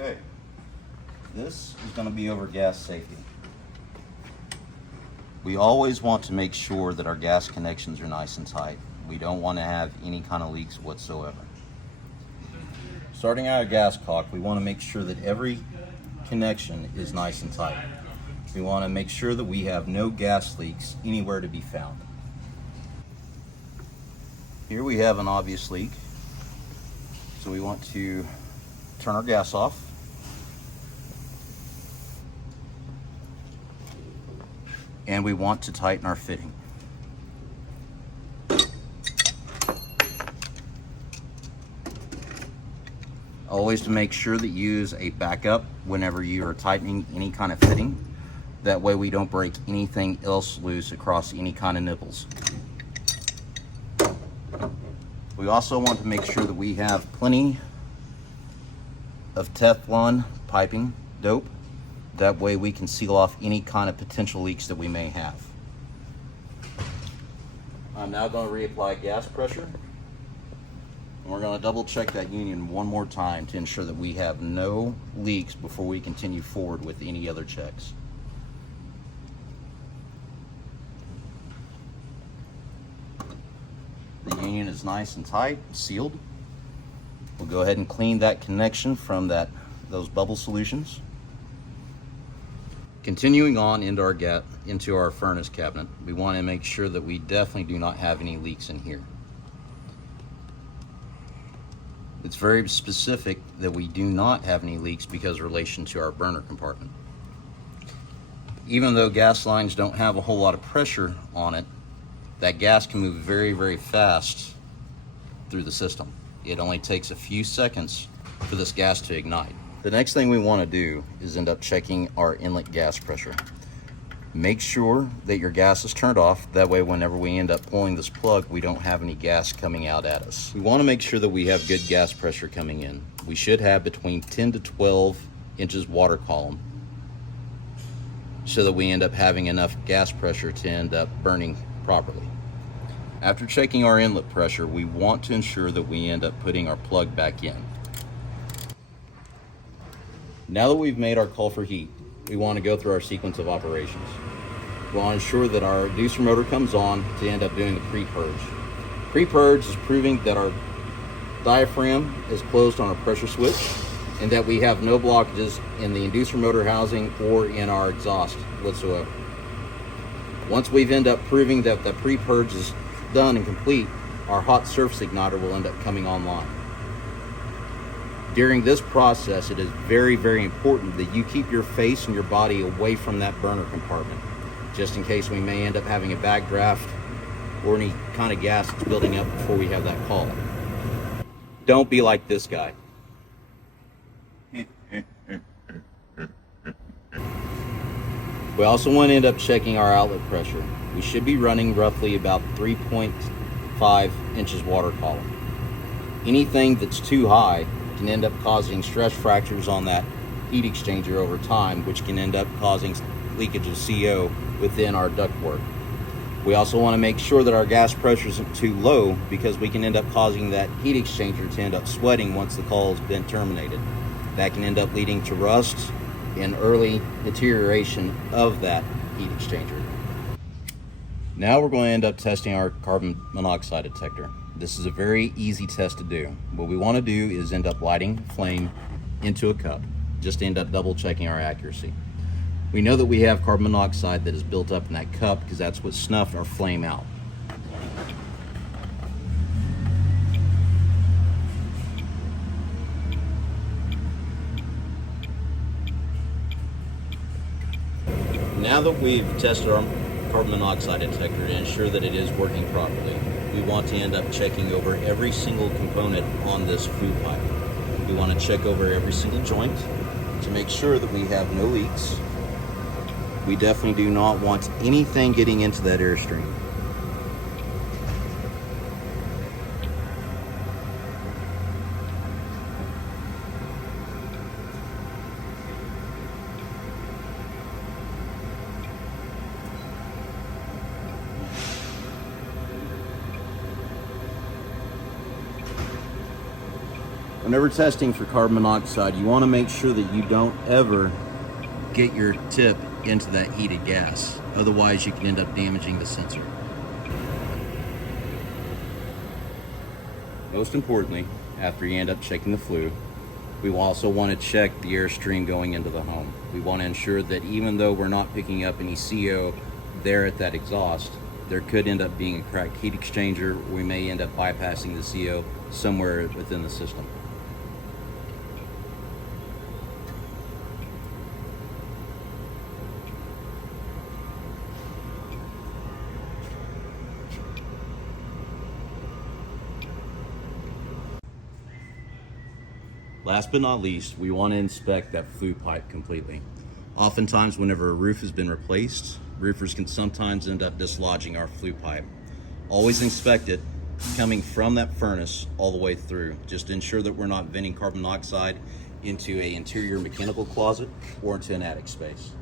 Okay, this is going to be over gas safety. We always want to make sure that our gas connections are nice and tight. We don't want to have any kind of leaks whatsoever. Starting out a gas cock, we want to make sure that every connection is nice and tight. We want to make sure that we have no gas leaks anywhere to be found. Here we have an obvious leak, so we want to turn our gas off. And we want to tighten our fitting. Always to make sure that you use a backup whenever you are tightening any kind of fitting. That way we don't break anything else loose across any kind of nipples. We also want to make sure that we have plenty of Teflon piping dope. That way we can seal off any kind of potential leaks that we may have. I'm now going to reapply gas pressure. And we're going to double check that union one more time to ensure that we have no leaks before we continue forward with any other checks. The union is nice and tight, sealed. We'll go ahead and clean that connection from those bubble solutions. Continuing on into our furnace cabinet, we want to make sure that we definitely do not have any leaks in here. It's very specific that we do not have any leaks because of relation to our burner compartment. Even though gas lines don't have a whole lot of pressure on it, that gas can move very, very fast through the system. It only takes a few seconds for this gas to ignite. The next thing we want to do is end up checking our inlet gas pressure. Make sure that your gas is turned off. That way, whenever we end up pulling this plug, we don't have any gas coming out at us. We want to make sure that we have good gas pressure coming in. We should have between 10 to 12 inches water column so that we end up having enough gas pressure to end up burning properly. After checking our inlet pressure, we want to ensure that we end up putting our plug back in. Now that we've made our call for heat, we want to go through our sequence of operations. We want to ensure that our reducer motor comes on to end up doing the pre-purge. Pre-purge is proving that our diaphragm is closed on our pressure switch and that we have no blockages in the inducer motor housing or in our exhaust whatsoever. Once we've ended up proving that the pre-purge is done and complete, our hot surface igniter will end up coming online. During this process, it is very, very important that you keep your face and your body away from that burner compartment, just in case we may end up having a backdraft or any kind of gas that's building up before we have that call. Don't be like this guy. We also want to end up checking our outlet pressure. We should be running roughly about 3.5 inches water column. Anything that's too high can end up causing stress fractures on that heat exchanger over time, which can end up causing leakage of CO within our ductwork. We also want to make sure that our gas pressure isn't too low because we can end up causing that heat exchanger to end up sweating once the call has been terminated. That can end up leading to rust and early deterioration of that heat exchanger. Now we're going to end up testing our carbon monoxide detector. This is a very easy test to do. What we want to do is end up lighting flame into a cup, just to end up double checking our accuracy. We know that we have carbon monoxide that is built up in that cup because that's what snuffed our flame out. Now that we've tested our carbon monoxide detector to ensure that it is working properly, we want to end up checking over every single component on this food pipe. We want to check over every single joint to make sure that we have no leaks. We definitely do not want anything getting into that airstream. Whenever testing for carbon monoxide, you want to make sure that you don't ever get your tip into that heated gas. Otherwise, you can end up damaging the sensor. Most importantly, after you end up checking the flue, we also want to check the airstream going into the home. We want to ensure that even though we're not picking up any CO there at that exhaust, there could end up being a cracked heat exchanger. We may end up bypassing the CO somewhere within the system. Last but not least, we want to inspect that flue pipe completely. Oftentimes, whenever a roof has been replaced, roofers can sometimes end up dislodging our flue pipe. Always inspect it coming from that furnace all the way through, just to ensure that we're not venting carbon monoxide into an interior mechanical closet or into an attic space.